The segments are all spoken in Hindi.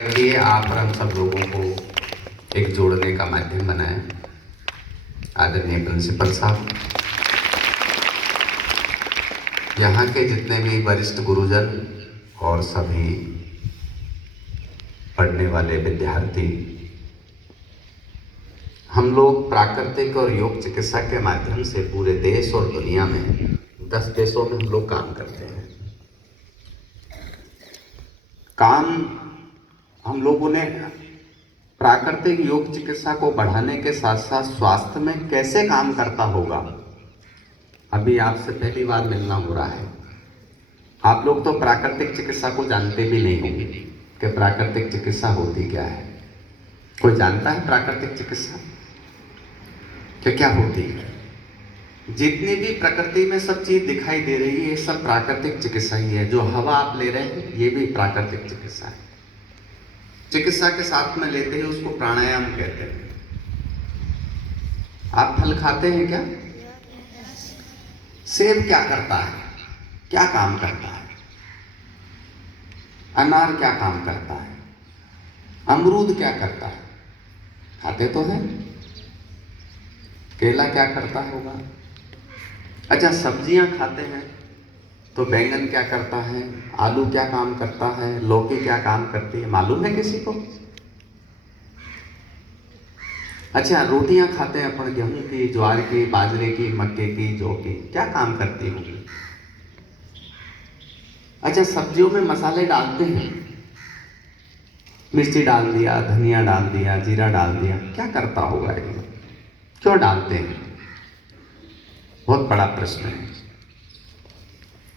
लिए आप और हम सब लोगों को एक जोड़ने का माध्यम बनाया। आदरणीय प्रिंसिपल साहब, यहाँ के जितने भी वरिष्ठ गुरुजन और सभी पढ़ने वाले विद्यार्थी, हम लोग प्राकृतिक और योग चिकित्सा के माध्यम से पूरे देश और दुनिया में 10 देशों में हम लोग काम करते हैं। काम हम लोगों ने प्राकृतिक योग चिकित्सा को बढ़ाने के साथ साथ स्वास्थ्य में कैसे काम करता होगा, अभी आपसे पहली बार मिलना हो रहा है। आप लोग तो प्राकृतिक चिकित्सा को जानते भी नहीं होंगे कि प्राकृतिक चिकित्सा होती क्या है। कोई जानता है प्राकृतिक चिकित्सा क्या होती है? जितनी भी प्रकृति में सब चीज दिखाई दे रही है, ये सब प्राकृतिक चिकित्सा ही है। जो हवा आप ले रहे हैं, ये भी प्राकृतिक चिकित्सा है। चिकित्सा के साथ में लेते हैं उसको प्राणायाम कहते हैं। आप फल खाते हैं क्या? सेब क्या करता है, क्या काम करता है? अनार क्या काम करता है? अमरूद क्या करता है? खाते तो हैं। केला क्या करता होगा? अच्छा, सब्जियां खाते हैं तो बैंगन क्या करता है, आलू क्या काम करता है, लौकी क्या काम करती है, मालूम है किसी को? अच्छा, रोटियां खाते हैं अपन, गेहूं की, ज्वार की, बाजरे की, मक्के की, जौ की, क्या काम करती होगी? अच्छा, सब्जियों में मसाले डालते हैं, मिर्ची डाल दिया, धनिया डाल दिया, जीरा डाल दिया, क्या करता होगा ये? क्यों डालते हैं? बहुत बड़ा प्रश्न है।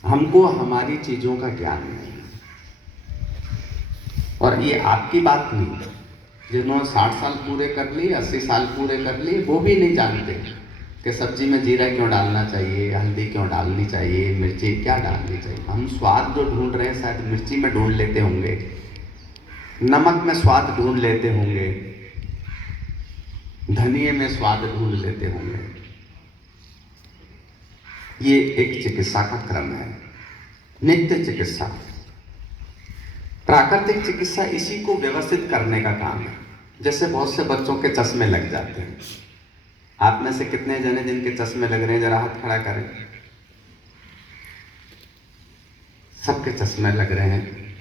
हमको हमारी चीजों का ज्ञान नहीं है। और ये आपकी बात नहीं, जिन्होंने 60 साल पूरे कर लिए, 80 साल पूरे कर लिए, वो भी नहीं जानते कि सब्जी में जीरा क्यों डालना चाहिए, हल्दी क्यों डालनी चाहिए, मिर्ची क्या डालनी चाहिए। हम स्वाद जो ढूंढ रहे हैं शायद मिर्ची में ढूंढ लेते होंगे, नमक में स्वाद ढूंढ लेते होंगे, धनिये में स्वाद ढूंढ लेते होंगे। ये एक चिकित्सा का क्रम है, नित्य चिकित्सा। प्राकृतिक चिकित्सा इसी को व्यवस्थित करने का काम है। जैसे बहुत से बच्चों के चश्मे लग जाते हैं। आप में से कितने जने जिनके चश्मे लग रहे हैं, जरा हाथ खड़ा करें। सबके चश्मे लग रहे हैं।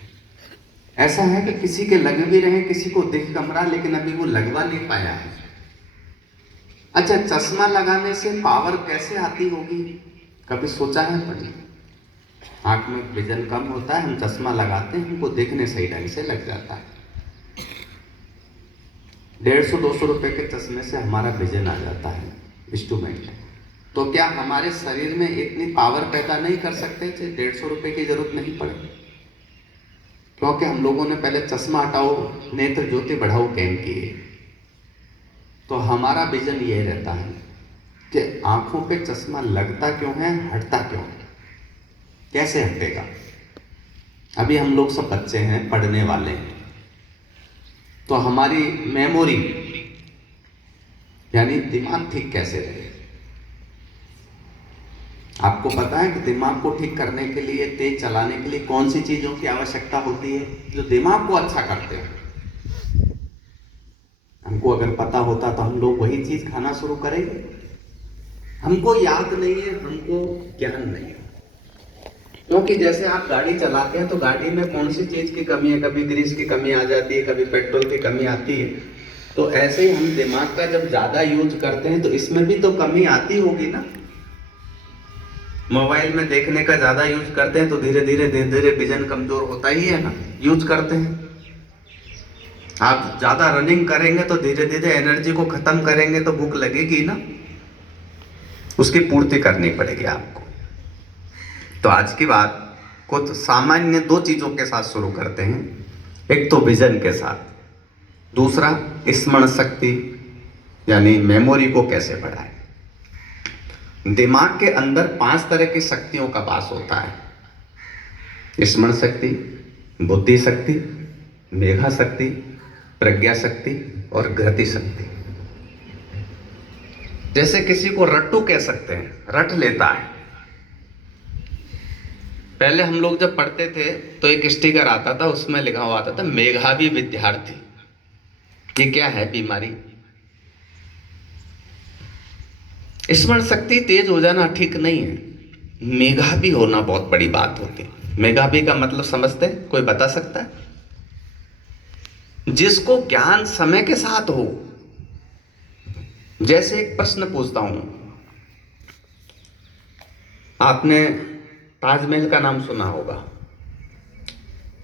ऐसा है कि किसी के लग भी रहे, किसी को दिख कम रहा, लेकिन अभी वो लगवा नहीं पाया है। अच्छा, चश्मा लगाने से पावर कैसे आती होगी, कभी सोचा है? पढ़ी, आंख में विजन कम होता है, हम चश्मा लगाते हैं, हमको देखने सही ढंग से लग जाता है। 150-200 रुपए के चश्मे से हमारा विजन आ जाता है इंस्ट्रूमेंट। तो क्या हमारे शरीर में इतनी पावर पैदा नहीं कर सकते थे? 150 रुपए की जरूरत नहीं पड़े, क्योंकि हम लोगों ने पहले चश्मा हटाओ, नेत्र ज्योति बढ़ाओ कैंप किए। तो हमारा विजन यही रहता है कि आंखों पे चश्मा लगता क्यों है, हटता क्यों है, कैसे हटेगा। अभी हम लोग सब बच्चे हैं, पढ़ने वाले हैं, तो हमारी मेमोरी यानी दिमाग ठीक कैसे रहे? आपको पता है कि दिमाग को ठीक करने के लिए, तेज चलाने के लिए कौन सी चीजों की आवश्यकता होती है जो दिमाग को अच्छा करते हैं? हमको अगर पता होता तो हम लोग वही चीज खाना शुरू करेंगे। हमको याद नहीं है, हमको ज्ञान नहीं है। क्योंकि जैसे आप गाड़ी चलाते हैं तो गाड़ी में कौन सी चीज की कमी है, कभी ग्रीस की कमी आ जाती है, कभी पेट्रोल की कमी आती है। तो ऐसे ही हम दिमाग का जब ज्यादा यूज करते हैं तो इसमें भी तो कमी आती होगी ना। मोबाइल में देखने का ज्यादा यूज करते हैं तो धीरे धीरे विजन कमजोर होता ही है ना, यूज करते हैं। आप ज्यादा रनिंग करेंगे तो धीरे धीरे एनर्जी को खत्म करेंगे तो भूख लगेगी ना, उसकी पूर्ति करनी पड़ेगी आपको। तो आज की बात कुछ सामान्य 2 चीजों के साथ शुरू करते हैं। एक तो विजन के साथ, दूसरा स्मरण शक्ति यानी मेमोरी को कैसे बढ़ाएं। दिमाग के अंदर 5 तरह की शक्तियों का वास होता है: स्मरण शक्ति, बुद्धि शक्ति, मेधा शक्ति, प्रज्ञा शक्ति और गति शक्ति। जैसे किसी को रट्टू कह सकते हैं, रट लेता है, पहले हम लोग जब पढ़ते थे तो एक स्टिकर आता था, उसमें लिखा हुआ आता था मेधावी विद्यार्थी। ये क्या है बीमारी? स्मरण शक्ति तेज हो जाना ठीक नहीं है, मेधावी होना बहुत बड़ी बात होती है। मेधावी का मतलब समझते हैं? कोई बता सकता है? जिसको ज्ञान समय के साथ हो। जैसे एक प्रश्न पूछता हूं, आपने ताजमहल का नाम सुना होगा,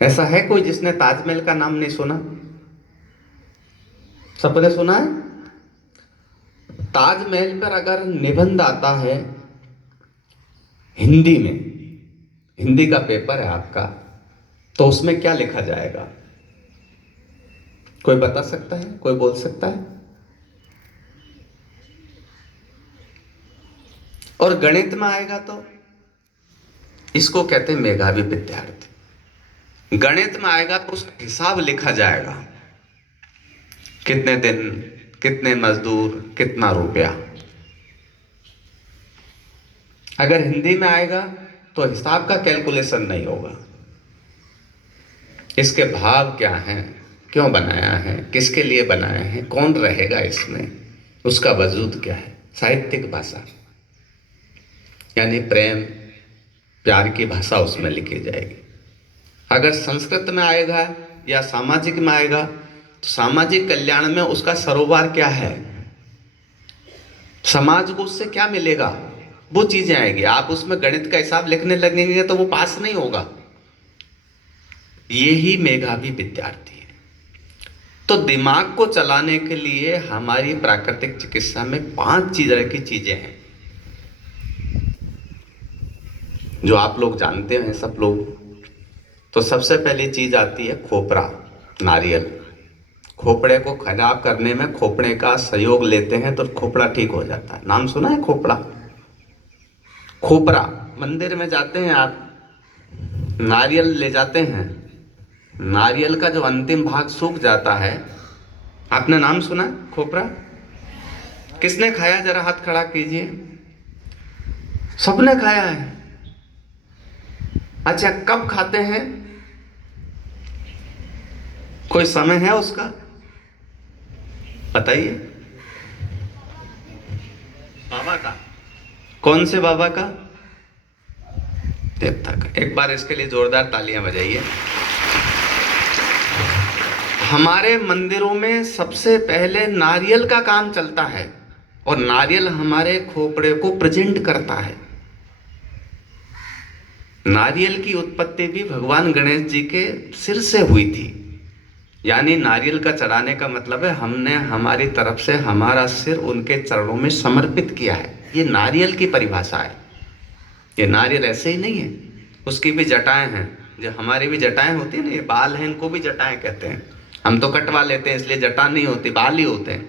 ऐसा है कोई जिसने ताजमहल का नाम नहीं सुना? सबने सुना है? ताजमहल पर अगर निबंध आता है हिंदी में, हिंदी का पेपर है आपका, तो उसमें क्या लिखा जाएगा? कोई बता सकता है? कोई बोल सकता है? और गणित में आएगा तो इसको कहते हैं मेधावी विद्यार्थी। गणित में आएगा तो उसका हिसाब लिखा जाएगा, कितने दिन, कितने मजदूर, कितना रुपया। अगर हिंदी में आएगा तो हिसाब का कैलकुलेशन नहीं होगा, इसके भाव क्या हैं, क्यों बनाया है, किसके लिए बनाया है, कौन रहेगा इसमें, उसका वजूद क्या है। साहित्यिक भाषा यानी प्रेम प्यार की भाषा उसमें लिखी जाएगी। अगर संस्कृत में आएगा या सामाजिक में आएगा तो सामाजिक कल्याण में उसका सरोवर क्या है, समाज को उससे क्या मिलेगा, वो चीजें आएगी। आप उसमें गणित का हिसाब लिखने लगेंगे तो वो पास नहीं होगा। ये ही मेधावी विद्यार्थी है। तो दिमाग को चलाने के लिए हमारी प्राकृतिक चिकित्सा में 5 तरह की चीजें हैं जो आप लोग जानते हैं सब लोग। तो सबसे पहली चीज आती है खोपरा, नारियल। खोपड़े को खराब करने में खोपड़े का सहयोग लेते हैं तो खोपड़ा ठीक हो जाता है। नाम सुना है खोपड़ा? खोपरा, मंदिर में जाते हैं आप, नारियल ले जाते हैं, नारियल का जो अंतिम भाग सूख जाता है, आपने नाम सुना है खोपरा? किसने खाया? जरा हाथ खड़ा कीजिए। सबने खाया है। अच्छा, कब खाते हैं? कोई समय है उसका? बताइए। बाबा का? कौन से बाबा का? देवता का। एक बार इसके लिए जोरदार तालियां बजाइए। हमारे मंदिरों में सबसे पहले नारियल का काम चलता है और नारियल हमारे खोपड़े को प्रेजेंट करता है। नारियल की उत्पत्ति भी भगवान गणेश जी के सिर से हुई थी। यानी नारियल का चढ़ाने का मतलब है हमने हमारी तरफ से हमारा सिर उनके चरणों में समर्पित किया है। ये नारियल की परिभाषा है। ये नारियल ऐसे ही नहीं है, उसकी भी जटाएं हैं। जो हमारी भी जटाएं होती है ना, ये बाल हैं, इनको भी जटाएं कहते हैं। हम तो कटवा लेते हैं इसलिए जटा नहीं होती, बाल ही होते हैं।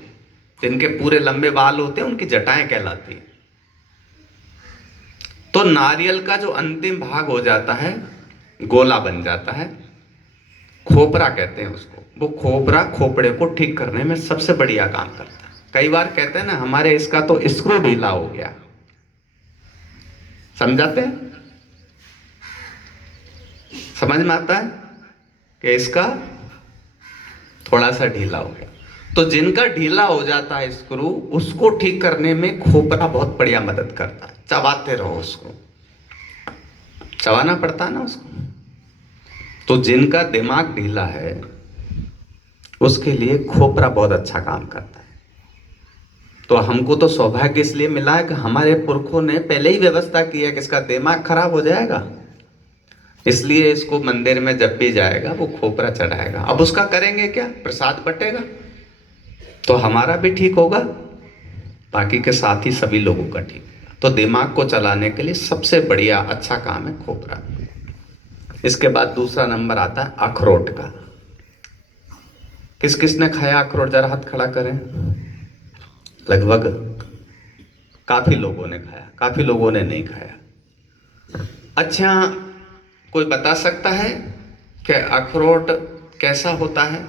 जिनके पूरे लंबे बाल होते हैं उनकी जटाएं कहलाती है। तो नारियल का जो अंतिम भाग हो जाता है, गोला बन जाता है, खोपरा कहते हैं उसको। वो खोपरा खोपड़े को ठीक करने में सबसे बढ़िया काम करता है। कई बार कहते हैं ना हमारे इसका तो स्क्रू ढीला हो गया, समझाते हैं? समझ में आता है कि इसका थोड़ा सा ढीला हो गया। तो जिनका ढीला हो जाता है स्क्रू, उसको ठीक करने में खोपरा बहुत बढ़िया मदद करता है। चबाते रहो उसको, चबाना पड़ता है ना उसको। तो जिनका दिमाग ढीला है उसके लिए खोपरा बहुत अच्छा काम करता है। तो हमको तो सौभाग्य इसलिए मिला है कि हमारे पुरखों ने पहले ही व्यवस्था की है कि इसका दिमाग खराब हो जाएगा, इसलिए इसको मंदिर में जब भी जाएगा वो खोपरा चढ़ाएगा। अब उसका करेंगे क्या? प्रसाद बटेगा तो हमारा भी ठीक होगा, बाकी के साथ ही सभी लोगों का ठीक होगा। तो दिमाग को चलाने के लिए सबसे बढ़िया अच्छा काम है खोपरा। इसके बाद दूसरा नंबर आता है अखरोट का। किस किसने खाया अखरोट? जरा हाथ खड़ा करें। लगभग काफी लोगों ने खाया, काफी लोगों ने नहीं खाया। अच्छा, कोई बता सकता है कि अखरोट कैसा होता है?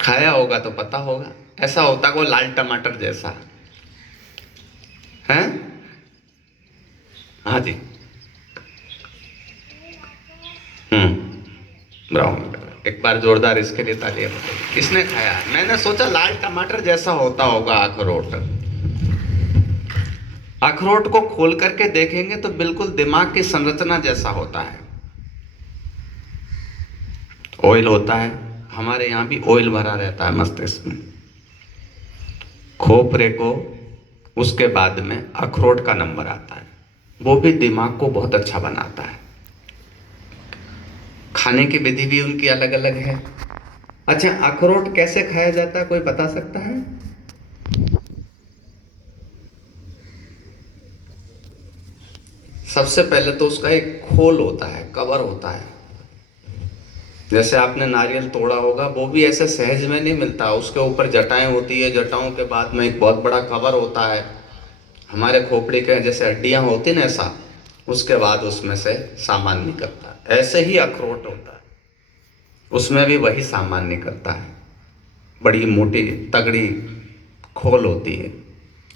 खाया होगा तो पता होगा। ऐसा होता है वो लाल टमाटर जैसा है। हाँ जी। ब्राउन। एक बार जोरदार इसके लिए तालियां बताइए। किसने खाया? मैंने सोचा लाल टमाटर जैसा होता होगा अखरोट। अखरोट को खोल करके देखेंगे तो बिल्कुल दिमाग की संरचना जैसा होता है। ऑयल होता है, हमारे यहाँ भी ऑयल भरा रहता है मस्तिष्क में। खोपरे को उसके बाद में अखरोट का नंबर आता है, वो भी दिमाग को बहुत अच्छा बनाता है। खाने की विधि भी उनकी अलग अलग है। अच्छा, अखरोट कैसे खाया जाता है, कोई बता सकता है? सबसे पहले तो उसका एक खोल होता है, कवर होता है। जैसे आपने नारियल तोड़ा होगा, वो भी ऐसे सहज में नहीं मिलता, उसके ऊपर जटाएं होती है, जटाओं के बाद में एक बहुत बड़ा कवर होता है। हमारे खोपड़ी के जैसे हड्डियां होती ना, ऐसा उसके बाद उसमें से सामान निकलता है। ऐसे ही अखरोट होता है, उसमें भी वही सामान निकलता है। बड़ी मोटी तगड़ी खोल होती है,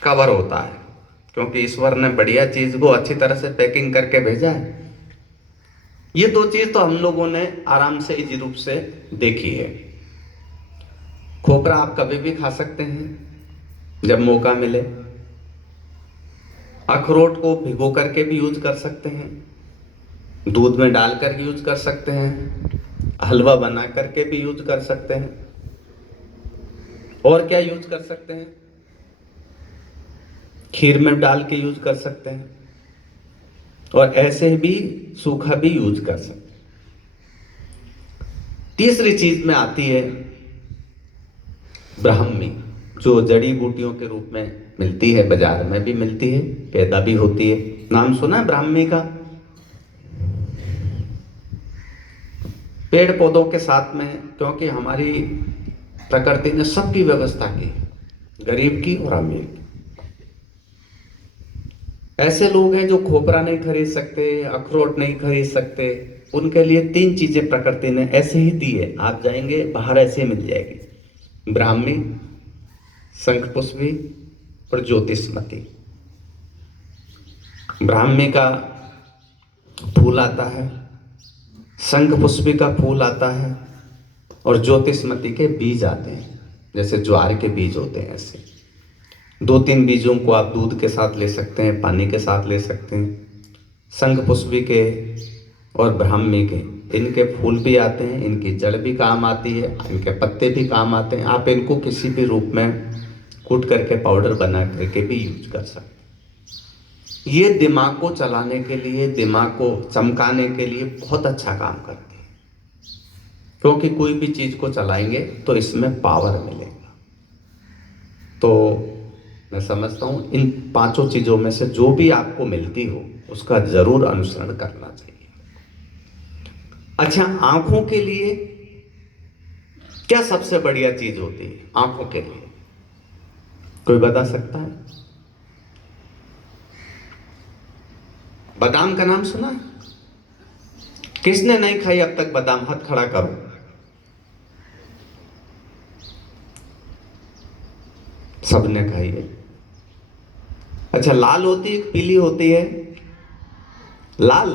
कवर होता है, क्योंकि ईश्वर ने बढ़िया चीज को अच्छी तरह से पैकिंग करके भेजा है। ये दो चीज तो हम लोगों ने आराम से इजी रूप से देखी है। खोपरा आप कभी भी खा सकते हैं जब मौका मिले। अखरोट को भिगो करके भी यूज कर सकते हैं, दूध में डालकर यूज कर सकते हैं, हलवा बना करके भी यूज कर सकते हैं। और क्या यूज कर सकते हैं? खीर में डाल के यूज कर सकते हैं, और ऐसे भी सूखा भी यूज कर सकते हैं। तीसरी चीज में आती है ब्राह्मी, जो जड़ी बूटियों के रूप में मिलती है, बाजार में भी मिलती है, पैदा भी होती है। नाम सुना है ब्राह्मी का? पेड़ पौधों के साथ में, क्योंकि हमारी प्रकृति ने सबकी व्यवस्था की, गरीब की और अमीर की। ऐसे लोग हैं जो खोपरा नहीं खरीद सकते, अखरोट नहीं खरीद सकते, उनके लिए तीन चीजें प्रकृति ने ऐसे ही दी है। आप जाएंगे बाहर ऐसे मिल जाएगी, ब्राह्मी, शंखपुष्पी और ज्योतिषमती। ब्राह्मी का फूल आता है, शंखपुष्पी का फूल आता है, और ज्योतिषमती के बीज आते हैं, जैसे ज्वार के बीज होते हैं। ऐसे दो तीन बीजों को आप दूध के साथ ले सकते हैं, पानी के साथ ले सकते हैं। शंखपुष्पी के और ब्राह्मी के, इनके फूल भी आते हैं, इनकी जड़ भी काम आती है, इनके पत्ते भी काम आते हैं। आप इनको किसी भी रूप में कूट करके पाउडर बना करके भी यूज कर सकते हैं। ये दिमाग को चलाने के लिए, दिमाग को चमकाने के लिए बहुत अच्छा काम करते हैं, क्योंकि कोई भी चीज को चलाएंगे तो इसमें पावर मिलेगा। तो मैं समझता हूं इन पांचों चीजों में से जो भी आपको मिलती हो उसका जरूर अनुसरण करना चाहिए। अच्छा, आंखों के लिए क्या सबसे बढ़िया चीज होती है आंखों के लिए, कोई बता सकता है? बादाम का नाम सुना है? किसने नहीं खाई अब तक बादाम? हाथ खड़ा करो। सबने खाई है। अच्छा, लाल होती है पीली होती है? लाल।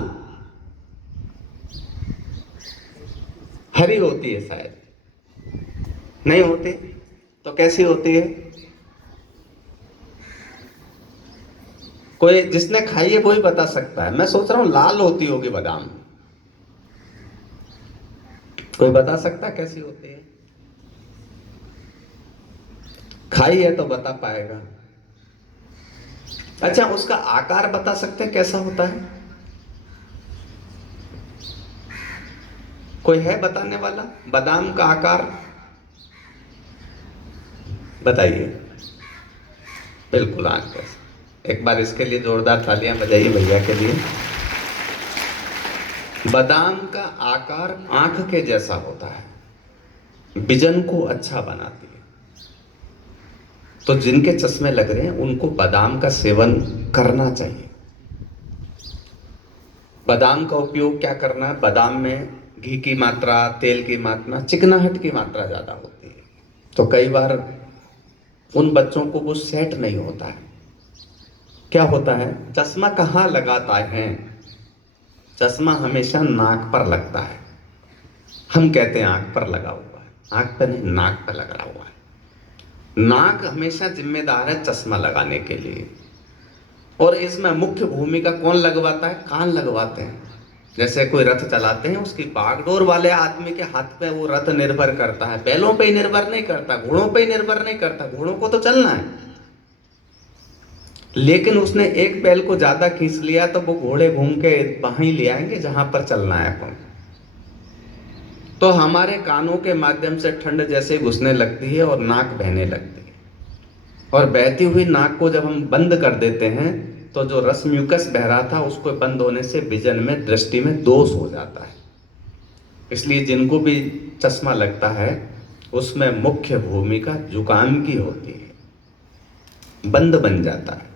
हरी होती है शायद, नहीं होती? तो कैसी होती है? कोई जिसने खाई है वही बता सकता है। मैं सोच रहा हूं लाल होती होगी बादाम। कोई बता सकता है कैसी होती है? खाई है तो बता पाएगा। अच्छा, उसका आकार बता सकते हैं कैसा होता है? कोई है बताने वाला? बादाम का आकार बताइए। बिल्कुल आंख जैसा। एक बार इसके लिए जोरदार तालियां बजाइए भैया के लिए। बादाम का आकार आंख के जैसा होता है, विजन को अच्छा बनाती है। तो जिनके चश्मे लग रहे हैं उनको बादाम का सेवन करना चाहिए। बादाम का उपयोग क्या करना है? बादाम में घी की मात्रा, तेल की मात्रा, चिकनाहट की मात्रा ज्यादा होती है, तो कई बार उन बच्चों को वो सेट नहीं होता है। क्या होता है, चश्मा कहाँ लगाता है? चश्मा हमेशा नाक पर लगता है। हम कहते हैं आंख पर लगा हुआ है, आंख पर नहीं, नाक पर लगा हुआ है। नाक हमेशा जिम्मेदार है चश्मा लगाने के लिए। और इसमें मुख्य भूमिका कौन लगवाता है? कान लगवाते हैं। जैसे कोई रथ चलाते हैं, उसकी बागडोर वाले आदमी के हाथ पे वो रथ निर्भर करता है, बैलों पे ही निर्भर नहीं करता, घोड़ों पे ही निर्भर नहीं करता। घोड़ों को तो चलना है, लेकिन उसने एक बैल को ज्यादा खींच लिया तो वो घोड़े घूम के वहीं ले आएंगे जहां पर चलना है अपन। तो हमारे कानों के माध्यम से ठंड जैसे घुसने लगती है और नाक बहने लगती है। और बहती हुई नाक को जब हम बंद कर देते हैं तो जो रस म्यूकस बह रहा था उसको बंद होने से विजन में, दृष्टि में दोष हो जाता है। इसलिए जिनको भी चश्मा लगता है उसमें मुख्य भूमिका जुकाम की होती है, बंद बन जाता है।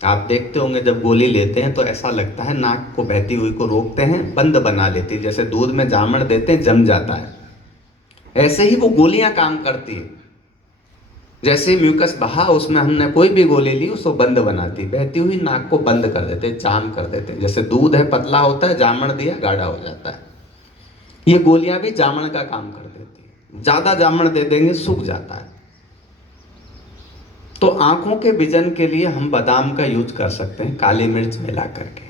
आप देखते होंगे जब गोली लेते हैं तो ऐसा लगता है नाक को बहती हुई को रोकते हैं, बंद बना लेती है, जैसे दूध में जामड़ देते हैं जम जाता है। ऐसे ही वो गोलियां काम करती है। जैसे म्यूकस बहा, उसमें हमने कोई भी गोली ली उसको बंद बनाती, बहती हुई नाक को बंद कर देते, जाम कर देते। जैसे दूध है पतला होता है, जामड़ दिया गाढ़ा हो जाता है। ये गोलियां भी जामण का काम कर देती है। ज्यादा जामण दे देंगे सूख जाता है। तो आंखों के विजन के लिए हम बादाम का यूज कर सकते हैं, काली मिर्च मिला करके।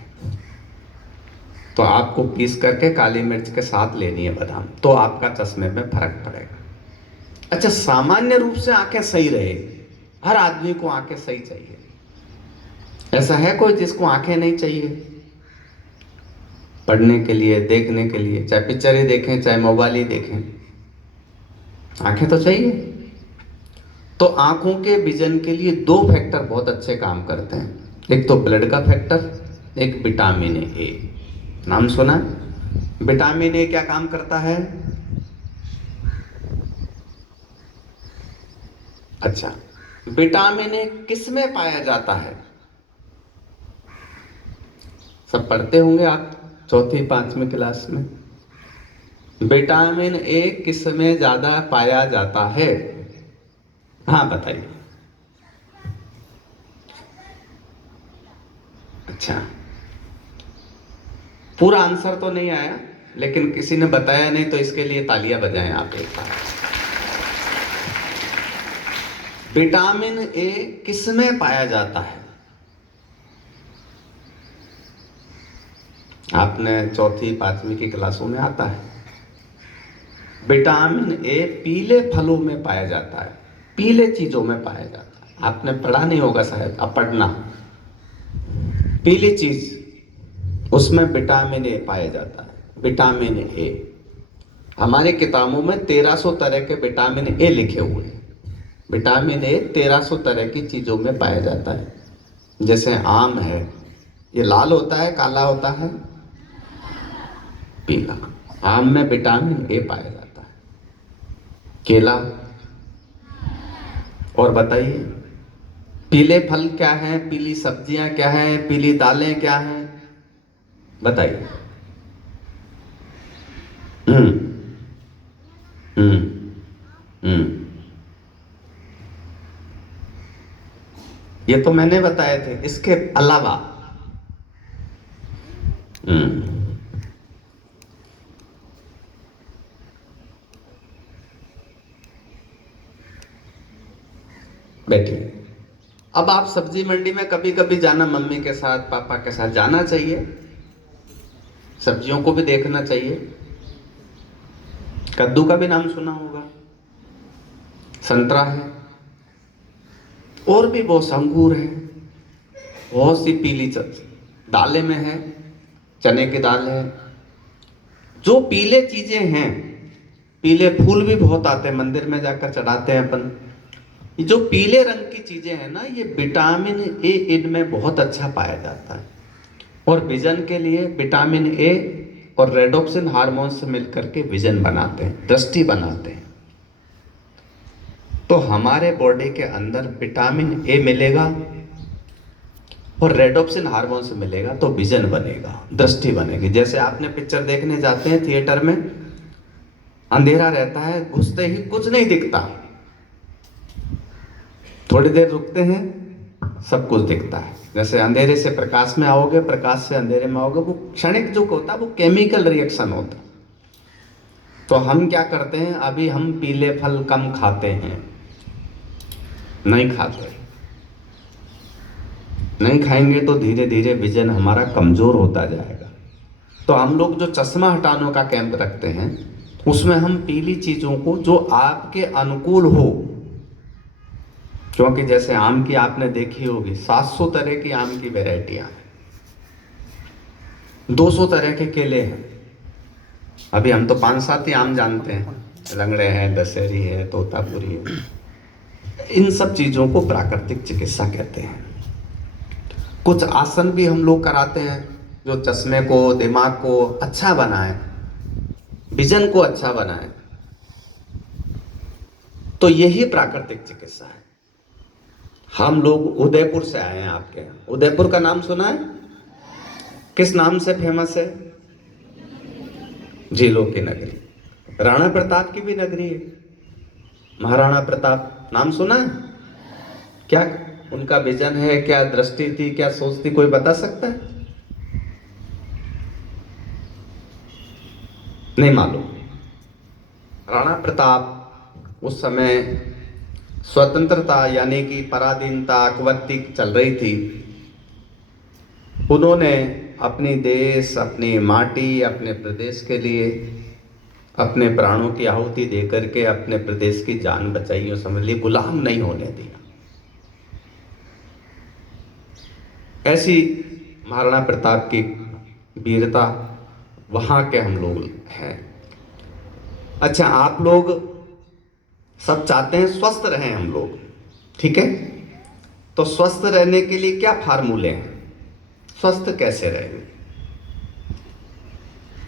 तो आपको पीस करके काली मिर्च के साथ लेनी है बादाम, तो आपका चश्मे में फर्क पड़ेगा। अच्छा, सामान्य रूप से आंखें सही रहे, हर आदमी को आंखें सही चाहिए। ऐसा है कोई जिसको आंखें नहीं चाहिए? पढ़ने के लिए, देखने के लिए, चाहे पिक्चर ही देखें चाहे मोबाइल ही देखें, आंखें तो चाहिए। तो आंखों के विजन के लिए दो फैक्टर बहुत अच्छे काम करते हैं, एक तो ब्लड का फैक्टर, एक विटामिन ए। नाम सुना? विटामिन ए क्या काम करता है? अच्छा, विटामिन ए किस में पाया जाता है? सब पढ़ते होंगे आप चौथी पांचवी क्लास में। विटामिन ए किस में ज्यादा पाया जाता है? हाँ बताइए। अच्छा, पूरा आंसर तो नहीं आया, लेकिन किसी ने बताया नहीं तो इसके लिए तालियां बजाएं आप एक बार। विटामिन ए किस में पाया जाता है? आपने चौथी पांचवी की क्लासों में आता है। विटामिन ए पीले फलों में पाया जाता है, पीले चीजों में पाया जाता है। आपने पढ़ा नहीं होगा शायद, अब पढ़ना। पीली चीज, उसमें विटामिन ए पाया जाता है। विटामिन ए, हमारी किताबों में 1300 तरह के विटामिन ए लिखे हुए हैं। विटामिन ए 1300 तरह की चीजों में पाया जाता है। जैसे आम है, ये लाल होता है काला होता है? पीला। आम में विटामिन ए पाया जाता है। केला, और बताइए पीले फल क्या है, पीली सब्जियां क्या है, पीली दालें क्या है, बताइए। हम्म हम्म हम्म ये तो मैंने बताए थे, इसके अलावा बैठिए। अब आप सब्जी मंडी में कभी कभी जाना, मम्मी के साथ पापा के साथ जाना चाहिए, सब्जियों को भी देखना चाहिए। कद्दू का भी नाम सुना होगा, संतरा है, और भी बहुत, अंगूर है, बहुत सी पीली दालें में है, चने की दाल है। जो पीले चीजें हैं, पीले फूल भी बहुत आते हैं, मंदिर में जाकर चढ़ाते हैं अपन। ये जो पीले रंग की चीजें हैं ना, ये विटामिन ए इनमें बहुत अच्छा पाया जाता है। और विजन के लिए विटामिन ए और रेडोक्सिन हार्मोन से मिलकर के विजन बनाते हैं, दृष्टि बनाते हैं। तो हमारे बॉडी के अंदर विटामिन ए मिलेगा और रेडोक्सिन हार्मोन से मिलेगा तो विजन बनेगा, दृष्टि बनेगी। जैसे आपने पिक्चर देखने जाते हैं थिएटर में, अंधेरा रहता है, घुसते ही कुछ नहीं दिखता, थोड़ी देर रुकते हैं सब कुछ दिखता है। जैसे अंधेरे से प्रकाश में आओगे, प्रकाश से अंधेरे में आओगे, वो क्षणिक जो होता है वो केमिकल रिएक्शन होता है। तो हम क्या करते हैं, अभी हम पीले फल कम खाते हैं, नहीं खाते, नहीं खाएंगे तो धीरे धीरे विजन हमारा कमजोर होता जाएगा। तो हम लोग जो चश्मा हटाने का कैंप रखते हैं उसमें हम पीली चीजों को जो आपके अनुकूल हो, क्योंकि जैसे आम की आपने देखी होगी 700 तरह की आम की वैरायटियां हैं, 200 तरह के केले हैं। अभी हम तो 5-7 ही आम जानते हैं, लंगड़े हैं, दशहरी है, तोतापुरी है। इन सब चीजों को प्राकृतिक चिकित्सा कहते हैं। कुछ आसन भी हम लोग कराते हैं जो चश्मे को, दिमाग को अच्छा बनाए, विजन को अच्छा बनाए। तो यही प्राकृतिक चिकित्सा है। हम लोग उदयपुर से आए हैं आपके यहाँ। उदयपुर का नाम सुना है? किस नाम से फेमस है? झीलों की नगरी, राणा प्रताप की भी नगरी है। महाराणा प्रताप नाम सुना है? क्या उनका विजन है, क्या दृष्टि थी, क्या सोच थी, कोई बता सकता है? नहीं मालूम। राणा प्रताप उस समय स्वतंत्रता यानी कि पराधीनता अकबर्ती चल रही थी। उन्होंने अपनी देश, अपनी माटी, अपने प्रदेश के लिए अपने प्राणों की आहुति देकर के अपने प्रदेश की जान बचाई और समझ ली, गुलाम नहीं होने दिया। ऐसी महाराणा प्रताप की वीरता वहां के हम लोग हैं। अच्छा, आप लोग सब चाहते हैं स्वस्थ रहें हम लोग, ठीक है? तो स्वस्थ रहने के लिए क्या फार्मूले हैं? स्वस्थ कैसे रहेंगे?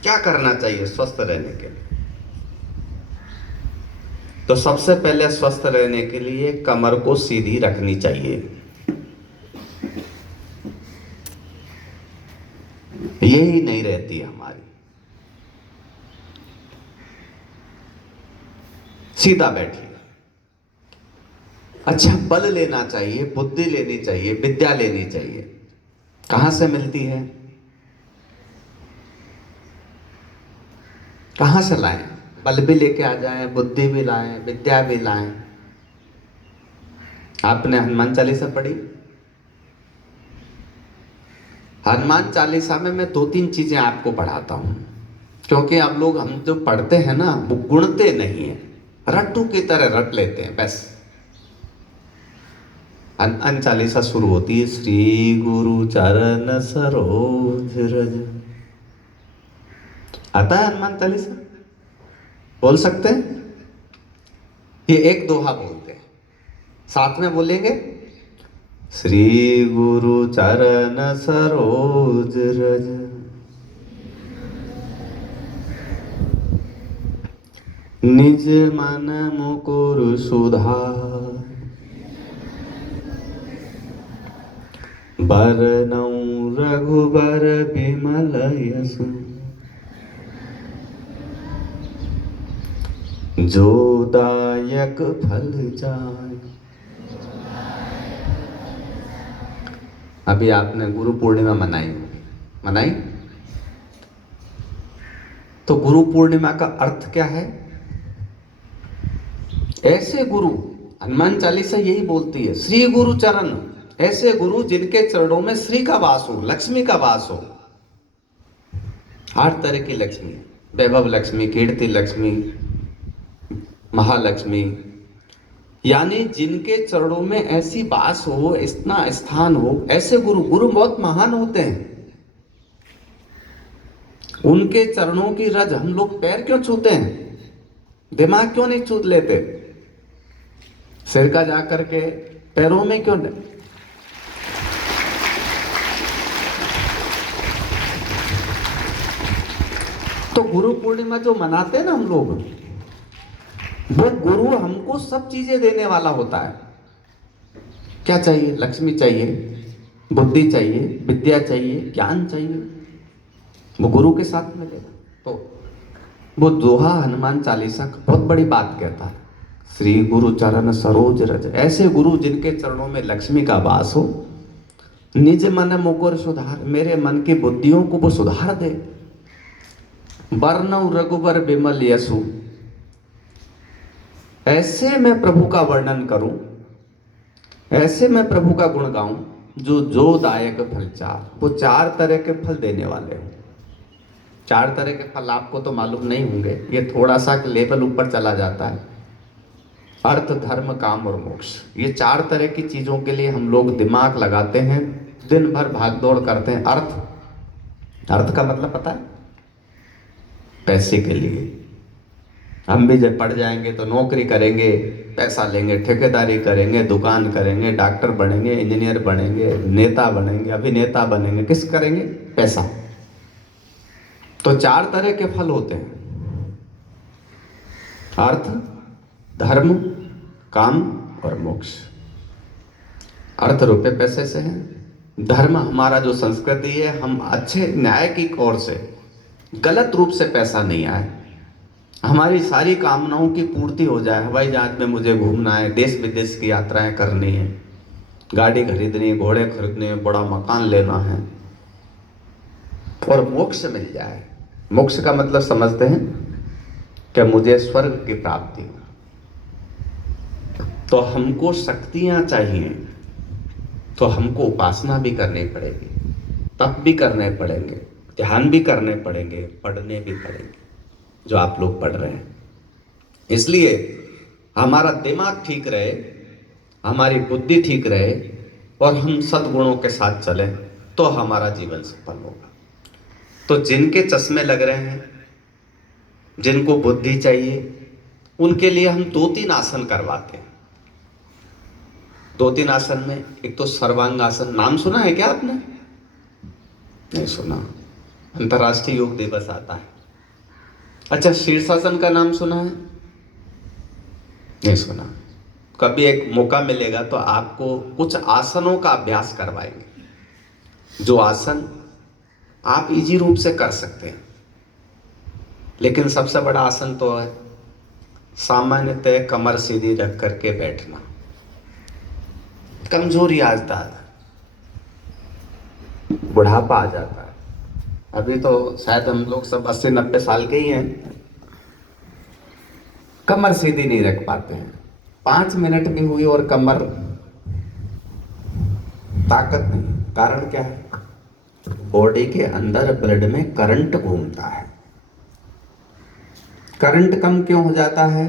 क्या करना चाहिए स्वस्थ रहने के लिए? तो सबसे पहले स्वस्थ रहने के लिए कमर को सीधी रखनी चाहिए। यही नहीं रहती हमारी। सीधा बैठिए। अच्छा, बल लेना चाहिए, बुद्धि लेनी चाहिए, विद्या लेनी चाहिए। कहां से मिलती है? कहां से लाएं? बल भी लेके आ जाएं, बुद्धि भी लाएं, विद्या भी लाएं। आपने हनुमान चालीसा पढ़ी? हनुमान चालीसा में मैं 2-3 चीजें आपको पढ़ाता हूं, क्योंकि आप लोग हम जो पढ़ते हैं ना वो गुणते नहीं है, रट्टू की तरह रट लेते हैं बस। हनुमान चालीसा शुरू होती है, श्री गुरु चरण सरोज रज। आता है हनुमान चालीसा? बोल सकते हैं? ये एक दोहा बोलते हैं, साथ में बोलेंगे, श्री गुरु चरण सरोज रज, निज मन मुकुर सुधार, बरनौ रघुबर बिमल यशु, जो दायक फल जाय। अभी आपने गुरु पूर्णिमा मनाई? तो गुरु पूर्णिमा का अर्थ क्या है? ऐसे गुरु, हनुमान चालीसा यही बोलती है, श्री गुरु चरण, ऐसे गुरु जिनके चरणों में श्री का वास हो, लक्ष्मी का वास हो। हर तरह की लक्ष्मी, वैभव लक्ष्मी, कीर्ति लक्ष्मी, महालक्ष्मी, यानी जिनके चरणों में ऐसी वास हो, इतना स्थान हो, ऐसे गुरु बहुत महान होते हैं। उनके चरणों की रज हम लोग पैर क्यों छूते हैं? दिमाग क्यों नहीं छू लेते? सिर का जाकर के पैरों में क्यों नहीं? तो गुरु पूर्णिमा जो मनाते हैं ना हम लोग, वो गुरु हमको सब चीजें देने वाला होता है। क्या चाहिए? लक्ष्मी चाहिए, बुद्धि चाहिए, विद्या चाहिए, ज्ञान चाहिए, वो गुरु के साथ मिलेगा। तो वो दोहा हनुमान चालीसा बहुत बड़ी बात कहता है, श्री गुरु चरण सरोज रज, ऐसे गुरु जिनके चरणों में लक्ष्मी का वास हो। निज मन मुकुर सुधार, मेरे मन की बुद्धियों को वो सुधार दे। वर्णव रघुबर विमल यशु, ऐसे मैं प्रभु का वर्णन करूं, ऐसे मैं प्रभु का गुण गाऊं, जो दायक फल चार, वो 4 तरह के फल देने वाले हो। 4 तरह के फल आपको तो मालूम नहीं होंगे, ये थोड़ा सा लेवल ऊपर चला जाता है। अर्थ, धर्म, काम और मोक्ष, ये 4 तरह की चीजों के लिए हम लोग दिमाग लगाते हैं, दिन भर भाग दौड़ करते हैं। अर्थ का मतलब पता है? पैसे के लिए। हम भी जब पढ़ जाएंगे तो नौकरी करेंगे, पैसा लेंगे, ठेकेदारी करेंगे, दुकान करेंगे, डॉक्टर बनेंगे, इंजीनियर बनेंगे, नेता बनेंगे, अभिनेता बनेंगे। किस करेंगे? पैसा। तो 4 तरह के फल होते हैं, अर्थ, धर्म, काम और मोक्ष। अर्थ रुपए पैसे से है, धर्म हमारा जो संस्कृति है, हम अच्छे न्याय की ओर से, गलत रूप से पैसा नहीं आए, हमारी सारी कामनाओं की पूर्ति हो जाए। हवाई जहाज में मुझे घूमना है, देश विदेश की यात्राएं करनी है, गाड़ी खरीदनी है, घोड़े खरीदने हैं, बड़ा मकान लेना है, और मोक्ष मिल जाए। मोक्ष का मतलब समझते हैं कि मुझे स्वर्ग की प्राप्ति हो। तो हमको शक्तियां चाहिए, तो हमको उपासना भी करनी पड़ेगी, तप भी करने पड़ेंगे, ध्यान भी करने पड़ेंगे, पढ़ने भी पड़ेंगे, जो आप लोग पढ़ रहे हैं। इसलिए हमारा दिमाग ठीक रहे, हमारी बुद्धि ठीक रहे, और हम सद्गुणों के साथ चलें, तो हमारा जीवन सफल होगा। तो जिनके चश्मे लग रहे हैं, जिनको बुद्धि चाहिए, उनके लिए हम 2-3 आसन करवाते हैं। 2-3 आसन में एक तो सर्वांग आसन, नाम सुना है क्या आपने? नहीं सुना। अंतर्राष्ट्रीय योग दिवस आता है। अच्छा, शीर्षासन का नाम सुना है? नहीं सुना। कभी एक मौका मिलेगा तो आपको कुछ आसनों का अभ्यास करवाएंगे, जो आसन आप इजी रूप से कर सकते हैं। लेकिन सबसे बड़ा आसन तो है सामान्यतः कमर सीधी रख करके बैठना। कमजोरी आ जाता है, बुढ़ापा आ जाता है। अभी तो शायद हम लोग सब 80-90 साल के ही हैं, कमर सीधी नहीं रख पाते हैं। 5 मिनट भी हुई और कमर ताकत नहीं। कारण क्या है? बॉडी के अंदर ब्लड में करंट घूमता है। करंट कम क्यों हो जाता है?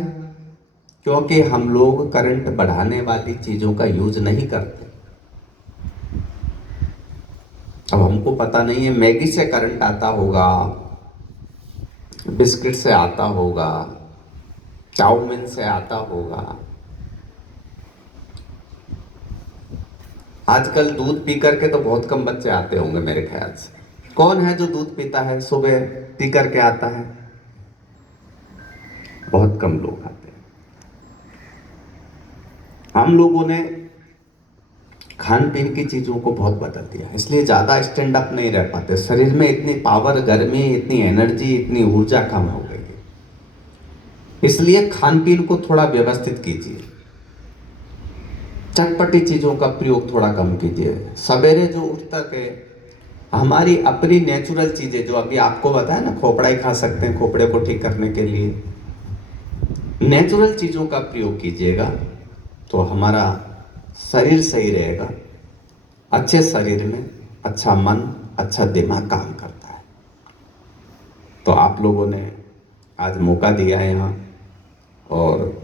क्योंकि हम लोग करंट बढ़ाने वाली चीजों का यूज नहीं करते। अब हमको पता नहीं है, मैगी से करंट आता होगा, बिस्किट से आता होगा, चाउमीन से आता होगा। आजकल दूध पी करके तो बहुत कम बच्चे आते होंगे मेरे ख्याल से। कौन है जो दूध पीता है सुबह पी करके आता है? बहुत कम लोग आते हैं। हम लोगों ने खान पीन की चीजों को बहुत बदल दिया, इसलिए ज्यादा स्टैंड अप नहीं रह पाते। शरीर में इतनी पावर, गर्मी, इतनी एनर्जी, इतनी ऊर्जा कम हो गई है। इसलिए खान पीन को थोड़ा व्यवस्थित कीजिए, चटपटी चीजों का प्रयोग थोड़ा कम कीजिए। सवेरे जो उठ के हमारी अपनी नेचुरल चीजें, जो अभी आपको बताया ना, खोपड़ा ही खा सकते हैं खोपड़े को ठीक करने के लिए, नेचुरल चीजों का प्रयोग कीजिएगा तो हमारा शरीर सही रहेगा। अच्छे शरीर में अच्छा मन, अच्छा दिमाग काम करता है। तो आप लोगों ने आज मौका दिया है यहाँ, और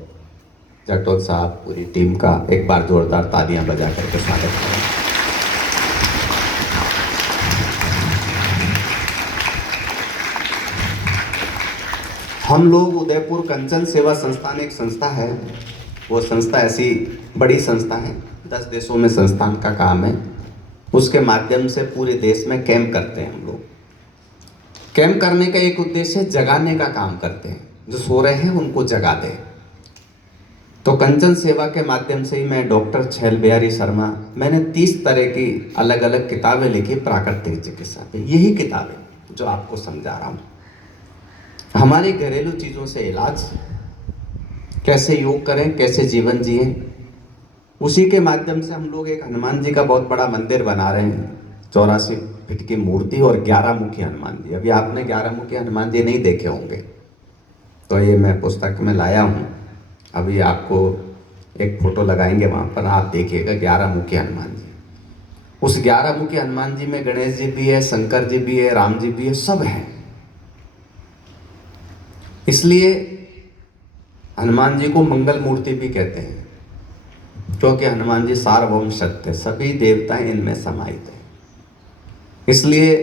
जटोल साहब, पूरी टीम का एक बार जोरदार तालियां बजा करके स्वागत करें। हम लोग उदयपुर कंचन सेवा संस्थान एक संस्था है, वो संस्था ऐसी बड़ी संस्था है, 10 देशों में संस्थान का काम है। उसके माध्यम से पूरे देश में कैंप करते हैं हम लोग। कैंप करने का एक उद्देश्य जगाने का काम करते हैं, जो सो रहे हैं उनको जगा दें। तो कंचन सेवा के माध्यम से ही मैं डॉक्टर छैल बिहारी शर्मा, मैंने 30 तरह की अलग अलग किताबें लिखी प्राकृतिक चिकित्सा पे। यही किताबें जो आपको समझा रहा हूँ, हमारी घरेलू चीज़ों से इलाज कैसे योग करें, कैसे जीवन जिएं। उसी के माध्यम से हम लोग एक हनुमान जी का बहुत बड़ा मंदिर बना रहे हैं, 84 फीट की मूर्ति और 11 मुखी हनुमान जी। अभी आपने 11 मुखी हनुमान जी नहीं देखे होंगे, तो ये मैं पुस्तक में लाया हूँ। अभी आपको एक फोटो लगाएंगे वहाँ पर, आप देखिएगा 11 मुखी हनुमान जी। उस 11 मुखी हनुमान जी में गणेश जी भी है, शंकर जी भी है, राम जी भी है, सब हैं। इसलिए हनुमान जी को मंगल मूर्ति भी कहते हैं, क्योंकि हनुमान जी सार्वभौम सत्य, सभी देवताएं इनमें समाहित हैं। इसलिए,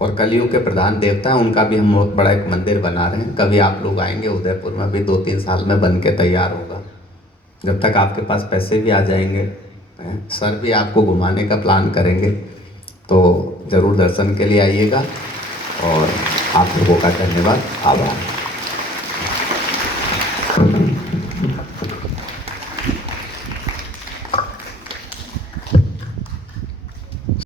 और कलयुग के प्रधान देवता हैं, उनका भी हम बहुत बड़ा एक मंदिर बना रहे हैं। कभी आप लोग आएंगे उदयपुर में, भी 2-3 साल में बन के तैयार होगा। जब तक आपके पास पैसे भी आ जाएंगे, सर भी आपको घुमाने का प्लान करेंगे, तो ज़रूर दर्शन के लिए आइएगा। और आप लोगों का धन्यवाद, आभार।